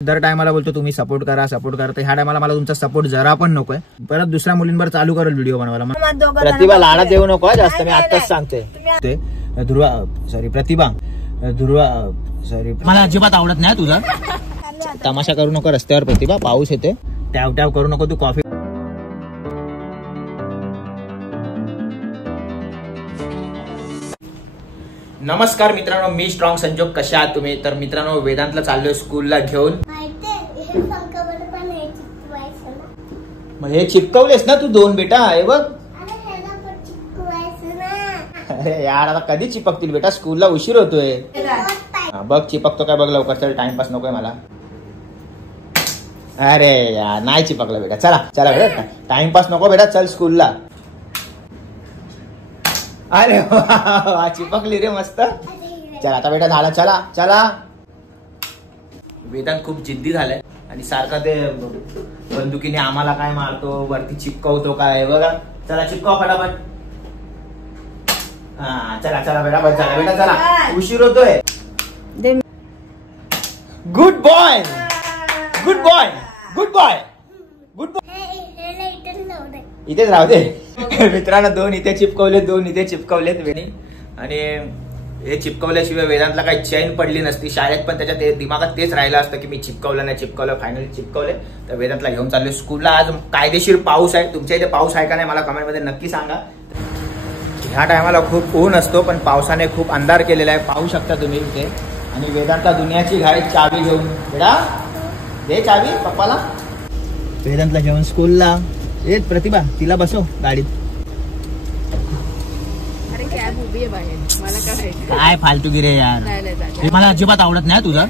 दर टायमाला बोलतो तुम्ही सपोर्ट करा तर ह्या टायमाला मला तुमचा सपोर्ट जरा पण नकोय. परत दुसऱ्या मुलींवर चालू करेल व्हिडिओ बनवायला. प्रतिभा लाडा देऊ नको जास्त, मी आताच सांगते. ध्रुवा सॉरी प्रतिभा, ध्रुवा सॉरी, मला अजिबात आवडत नाही तुझा तमाशा करू नको रस्त्यावर. प्रतिभा पाऊस येते, टॅव टॅव करू नको तू. कॉफी नमस्कार मित्रांनो, मी स्ट्रॉंग संजोग. कसे आहात तुम्ही? तर मित्रांनो, वेदांतला चाललोय स्कूलला घेऊन. मग हे चिपकवलेस ना तू दोन बेटा, हे बघ. अरे यार, आता कधी चिपकतील बेटा, स्कूलला उशीर होतोय. बघ चिपकतो काय बघ लवकर, चल टाइमपास नकोय मला. अरे यार नाही चिपकला बेटा, चला चला बेटा, टाइमपास नको बेटा, चल स्कूलला. अरे चिपकली रे मस्त. चला आता बेटा झाला, चला चला. वेदांत खूप जिद्दी झालाय आणि सारखा ते बंदुकीने आम्हाला काय मारतो, वरती चिपकवतो काय बघा. चला चिपकाव फटाफट. हा चला चला बेटा, बस चला बेटा, चला उशीर होतोय. Good boy good boy good boy good boy. इथेच राहू दे. मित्रांनो, दोन इथे चिपकवले, दोन इथे चिपकवलेत वेणी. आणि हे चिपकवल्याशिवाय वेदांतला काही चैन पडली नसती. शाळेत पण त्याच्या दिमागात तेच राहिलं असतं की मी चिपकवलं नाही चिपकवलं. फायनली चिपकवले. तर वेदांतला घेऊन चाललोय स्कूलला. आज कायदेशीर पाऊस आहे. तुमच्या इथे पाऊस आहे का नाही मला कमेंटमध्ये नक्की सांगा. ह्या टायमाला खूप ऊन असतो, पण पावसाने खूप अंधार केलेला आहे, पाहू शकता तुम्ही इथे. आणि वेदांतला दुनियाची घाई चावी घेऊन. बेटा दे चावी पप्पाला. वेदांतला घेऊन स्कूलला. ए प्रतिभा, तिला बसव गाडीत. अरे कॅब उभी आहे बाहेर, मला काय फालतूगिरी यार, हे मला अजिबात आवडत नाही तुझं.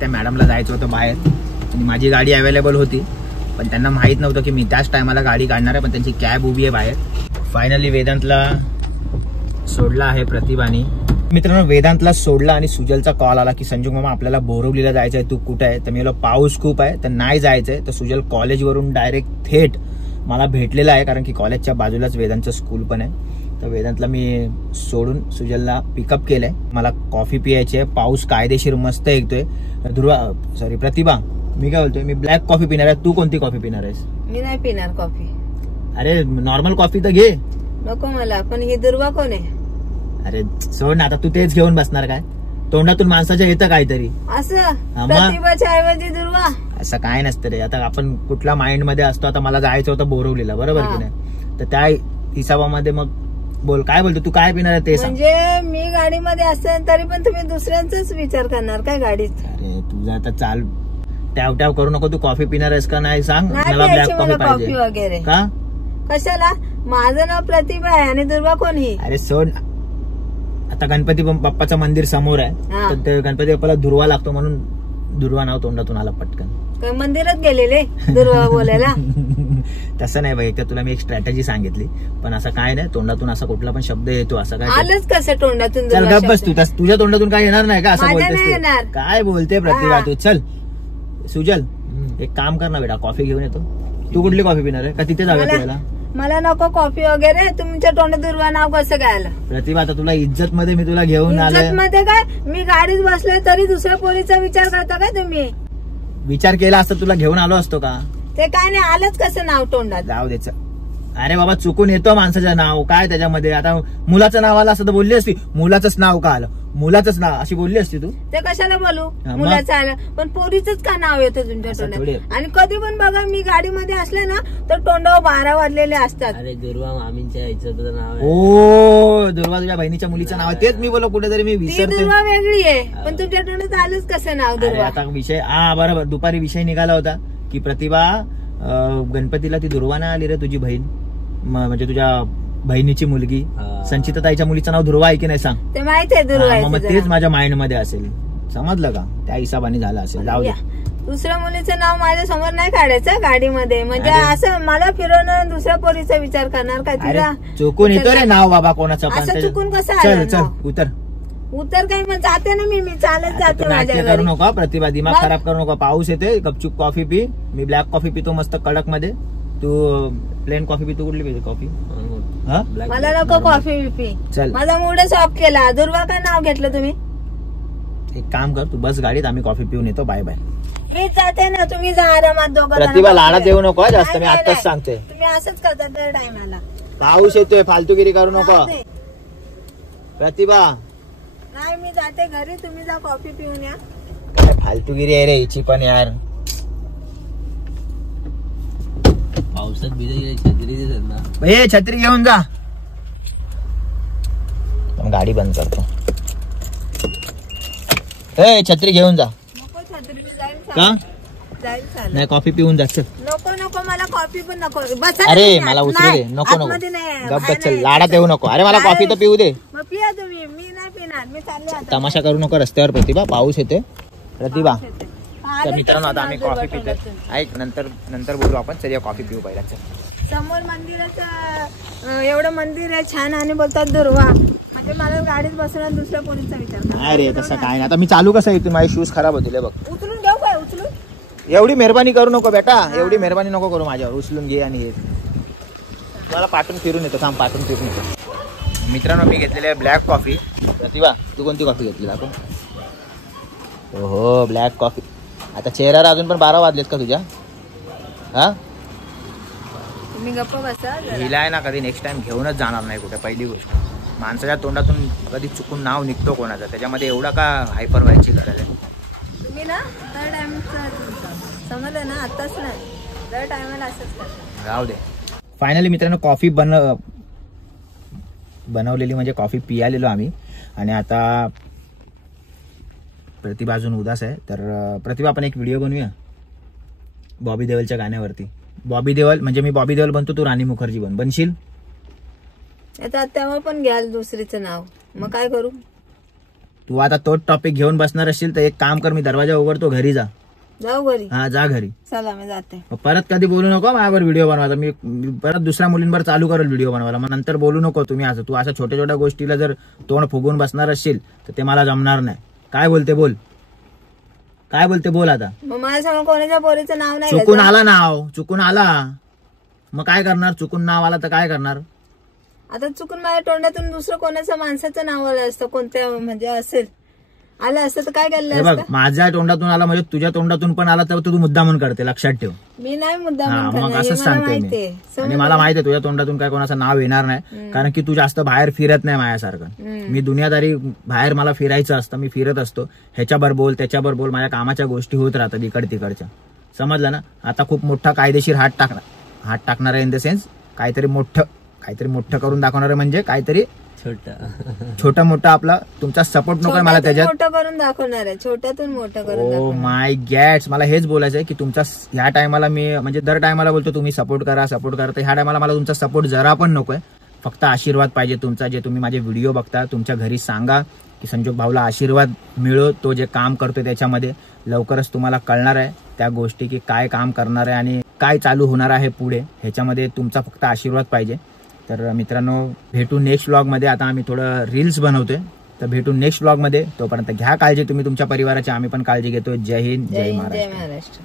त्या मॅडमला जायचं होतं बाहेर आणि माझी गाडी अवेलेबल होती, पण त्यांना माहित नव्हतं की मी त्याच टायमाला गाडी काढणार आहे, पण त्यांची कॅब उभी आहे बाहेर. फायनली वेदांतला सोडला आहे प्रतिभाने. मित्रांनो, वेदांतला सोडला आणि सुजलचा कॉल आला की संजू मामा आपल्याला बोरवलीला जायचंय, तू कुठे आहे? तर मी बोललो पाऊस खूप आहे तर नाही जायचंय. तर सुजल कॉलेजवरून डायरेक्ट थेट मला भेटलेला आहे, कारण की कॉलेजच्या बाजूलाच वेदांतचं स्कूल पण आहे. तर वेदांतला मी सोडून सुजलला पिकअप केलंय. मला कॉफी पियायची आहे, पाऊस कायदेशीर मस्त येतोय. ध्रुवा सॉरी प्रतिभा, मी काय बोलतोय, मी ब्लॅक कॉफी पिणार आहे. तू कोणती कॉफी पिणार आहेस? मी नाही पिणार कॉफी. अरे नॉर्मल कॉफी तर घे. नको मला. पण ही दुर्वा कोण आहे? अरे सोड ना, आता तू तेच घेऊन बसणार काय? तोंडातून माणसाच्या येतं काहीतरी असं. प्रतिभाच्या ऐवजी दुर्वा? असं काय नसतं रे. आता आपण कुठल्या माइंड मध्ये असतो. आता मला जायचं होतं बोरवलीला, बरोबर की नाही? तर त्या हिसाबामध्ये मग बोल, काय बोलतो तू, काय पिणार आहे ते सांग. म्हणजे मी गाडीमध्ये असेल तरी पण तुम्ही दुसऱ्यांचाच विचार करणार काय गाडीत? अरे तुझा आता चाल टॅव टॅव करू नको. तू कॉफी पिणार आहेस का नाही सांग. मला ब्लॅक कॉफी पाहिजे. वगैरे का? कशाला? माझं नाव प्रतिभा आहे आणि दुर्वा कोण ही? अरे सोड. आता गणपती बाप्पाचं मंदिर समोर आहे, तर गणपती बाप्पाला दुर्वा लागतो म्हणून दुर्वा नाव तोंडातून आला पटकन. मंदिरात गेलेले दुर्वा बोलायला? तसं नाही बाई, तुला मी एक स्ट्रॅटेजी सांगितली, पण असं काय नाही, तोंडातून असा कुठला पण शब्द येतो असं काय आलंच कसं तोंडातून? चल गप बस तू. तुझ्या तोंडातून काय येणार नाही का असं बोलतेस? काय बोलते प्रतिभा तू. चल सुजल, एक काम कर ना बेटा, कॉफी घेऊन येतो. तू कुठली कॉफी पिणार आहे का तिथे जाऊया तुला? मला नको कॉफी वगैरे. तुमच्या तोंडात दुर्वा नाव कसं काय आलं? प्रतिभा, आता तुला इज्जत मध्ये मी तुला घेऊन आलोय. इज्जत मध्ये काय? मी गाडीत बसले तरी दुसऱ्या पोरीचा विचार करता काय तुम्ही? विचार केला असता तुला घेऊन आलो असतो का? ते काय नाही आलंच कसं नाव तोंडात? जाऊ द्याच. अरे बाबा, चुकून येतो माणसाचं नाव, काय त्याच्यामध्ये. आता मुलाचं नाव आलं असं तर बोलली असती, मुलाचंच नाव का आलं, मुलाचंच नाव अशी बोलली असती तू. ते कशाला बोलू? मुलाचं आलं, पण पोरीचंच का नाव येतं तुमच्या तोंडात? आणि कधी पण बघा मी गाडीमध्ये असले ना तर तोंडावर 12 वाजलेले असतात. अरे दुर्वा मामींच्या आईचं नाव आहे. ओ दुर्वा तुझ्या बहिणीच्या मुलीचं नाव आहे. तेच मी बोललो कुठेतरी मी विसरते. दुर्वा वेगळी आहे, पण तुमच्या तोंडात आलंच कसं नाव दुर्वा? आता विषय बरोबर, दुपारी विषय निघाला होता की प्रतिभा गणपतीला ती दुर्वा नाही आली रे तुझी बहीण, म्हणजे तुझ्या बहिणीची मुलगी संचिता ताईच्या मुलीचं नाव दुर्वा आहे की नाही सांग? ते माहित आहे दुर्वा. मग तेच माझ्या माइंड मध्ये असेल, समजलं का? त्या हिसाबाने झालं असेल. जाऊ दे. दुसऱ्या मुलीचं नाव माझ्या समोर नाही काढायचं गाडीमध्ये. म्हणजे असं मला फिरवणार, दुसऱ्या पोरीचा विचार करणार का? तिला चुकून येतो रे नाव बाबा कोणाचं पण. असं चुकून कसं चल आलं? चल उतर उतर. काय मग जाते ना मी चालत जाते. नाट्य करू नका प्रतिभा, दिमाग खराब करू नका. पाऊस येते, गपचूप कॉफी पी. मी ब्लॅक कॉफी पितो मस्त कडक मध्ये. तू प्लेन कॉफी पी. तू कुठली पिते कॉफी? मला नको कॉफी पी. चल, माझा मूडच ऑफ केला. दुर्वा काय नाव घेतलं तुम्ही? एक काम कर, तू बस गाडीत, आम्ही कॉफी पिऊन येतो. Bye bye. मी जाते ना, तुम्ही जा आरामात दोघं. प्रतिभा लाडात येऊ नको जास्त, मी आताच सांगते. तुम्ही असंच करता दर टायमाला. पाऊस येतोय, फालतूगिरी करू नको प्रतिभा. नाही मी जाते घरी, तुम्ही जा कॉफी पिऊन या. काय फालतूगिरी आहे रे हिची पण यार. पावसात भिजली छत्री देतात ना. हे छत्री घेऊन जा. गाडी बंद करतो. ए छत्री घेऊन जा. नको छत्री, जाईल का जाईल चालेल. नाही कॉफी पिऊन जा. चल. नको नको मला कॉफी पण नको. बसा. अरे मला उचलू दे. नको नको गप्प चल, लाडात येऊ नको. अरे मला कॉफी तर पिऊ दे. मग पिया तुम्ही, मी नाही पिणार, मी चालले आता. तमाशा करू नको रस्त्यावर प्रतिभा, पाऊस येते. प्रतिभा तर मित्रांनो आता आम्ही कॉफी पितोय. ऐक, नंतर बोलू आपण. चल कॉफी पिऊ पहिला. समोर मंदिराचं एवढं मंदिर आहे छान आणि बोलतात दुर्वा. म्हणजे मला गाडीत बसवणार दुसऱ्या पोलीसचा विचार करा. नाही रे तसं काय नाही. आता मी चालू कसं येतो, माझे शूज खराब होतील बघ. उचलून घेऊ काय? उचलून एवढी मेहरबानी करू नको बेटा, एवढी मेहरबानी नको करू माझ्यावर. उचलून घे आणि हे मला पाठून फिरून येतो. थांब, पाठून फिरून येतो. मित्रांनो मी घेतलेली आहे ब्लॅक कॉफी. प्रतिभा तू कोणती कॉफी घेतली दाखव. हो ब्लॅक कॉफी. आता चेहऱ्यावर अजून पण 12 वाजलेत का तुझ्या? हा तुम्ही गप्प बसा. हिला आहे ना कधी नेक्स्ट टाइम घेऊनच जाणार नाही कुठे. पहिली गोष्ट, माणसाच्या तोंडातून कधी चुकून नाव निघतो कोणाचं, त्याच्यामध्ये एवढा का हायपर व्हायची गरज आहे? तुम्ही ना दर टाइमचा समजलं ना, आताच नाही दर टायमाला असंच करता. राहू दे. फायनली मित्रांनो कॉफी बनवलेली म्हणजे कॉफी पियालेलो आम्ही. आणि आता प्रतिभा अजून उदास आहे. तर प्रतिभा आपण एक व्हिडिओ बनवूया बॉबी देओलच्या गाण्यावरती. बॉबी देओल म्हणजे मी बॉबी देओल बनतो, तू राणी मुखर्जी बनशील. आता तेव्हा पण घ्याल दुसरीचं नाव, मग काय करू? तू आता तोच टॉपिक घेऊन बसणार असशील तर एक काम कर, मी दरवाजा उघडतो, घरी जा. जाऊ घरी? हा जा घरी. चला मी जाते. परत कधी बोलू नको माझ्यावर व्हिडिओ बनवायला. मी परत दुसऱ्या मुलींवर चालू करेल व्हिडिओ बनवायला. मग नंतर बोलू नको तुम्ही असं. तू असं छोट्या छोट्या गोष्टीला जर तोंड फुगून बसणार असशील तर ते मला जमणार नाही. काय बोलते बोल, काय बोलते बोल. आता मग माझ्यासमोर कोणाच्या पोरीचं नाव नाही चुकून घ्यायचं. आला नाव, चुकून आला मग काय करणार? चुकून नाव आला तर काय करणार? आता चुकून माझ्या तोंडातून दुसरं कोणाचं माणसाचं नाव आलं असतं, कोणत्या म्हणजे असेल आलं असतं तर काय केलं हे बघ, असतं? माझ्या तोंडातून आला म्हणजे तुझ्या तोंडातून पण आला तर तू मुद्दा म्हणून करते, लक्षात ठेव. मी नाही मुद्दा हा म्हणून मग करणार, हे असंच मला सांगते माहितीये. मी. आणि मला माहिती आहे तुझ्या तोंडातून काय कोणाचं नाव येणार नाही, कारण की तू जास्त बाहेर फिरत नाही माझ्यासारखं. मी दुनियादारी बाहेर मला फिरायचं असतं, मी फिरत असतो. ह्याच्यावर बोल त्याच्यावर बोल, माझ्या कामाच्या गोष्टी होत राहतात इकड तिकडच्या. समजलं ना? आता खूप मोठा कायदेशीर हात टाकणार आहे इन द सेन्स काहीतरी मोठं करून दाखवणार आहे. म्हणजे काहीतरी छोटा मोठा आपला तुमचा सपोर्ट नको मला त्याच्यात. मोठं करून दाखवणार आहे, छोट्यातून मोठं करून ओ दाखवणार. माय गॅड्स, मला हेच बोलायचं आहे की तुमचा ह्या टायमाला मी म्हणजे दर टायमाला बोलतो तुम्ही सपोर्ट करा. तर ह्या टायमाला मला तुमचा सपोर्ट जरा पण नकोय. फक्त आशीर्वाद पाहिजे तुमचा. जे तुम्ही माझे व्हिडिओ बघता तुमच्या घरी सांगा की संजोग भाऊला आशीर्वाद मिळो. तो जे काम करतोय त्याच्यामध्ये लवकरच तुम्हाला कळणार आहे त्या गोष्टी की काय काम करणार आहे आणि काय चालू होणार आहे पुढे. ह्याच्यामध्ये तुमचा फक्त आशीर्वाद पाहिजे. तर मित्रांनो भेटू नेक्स्ट व्लॉग मध्ये. आता आम्ही थोडं रील्स बनवतोय, तर भेटू नेक्स्ट व्लॉग मध्ये. तोपर्यंत घ्या काळजी तुम्ही तुमच्या परिवाराची, आम्ही पण काळजी घेतोय. जय हिंद, जय महाराष्ट्र.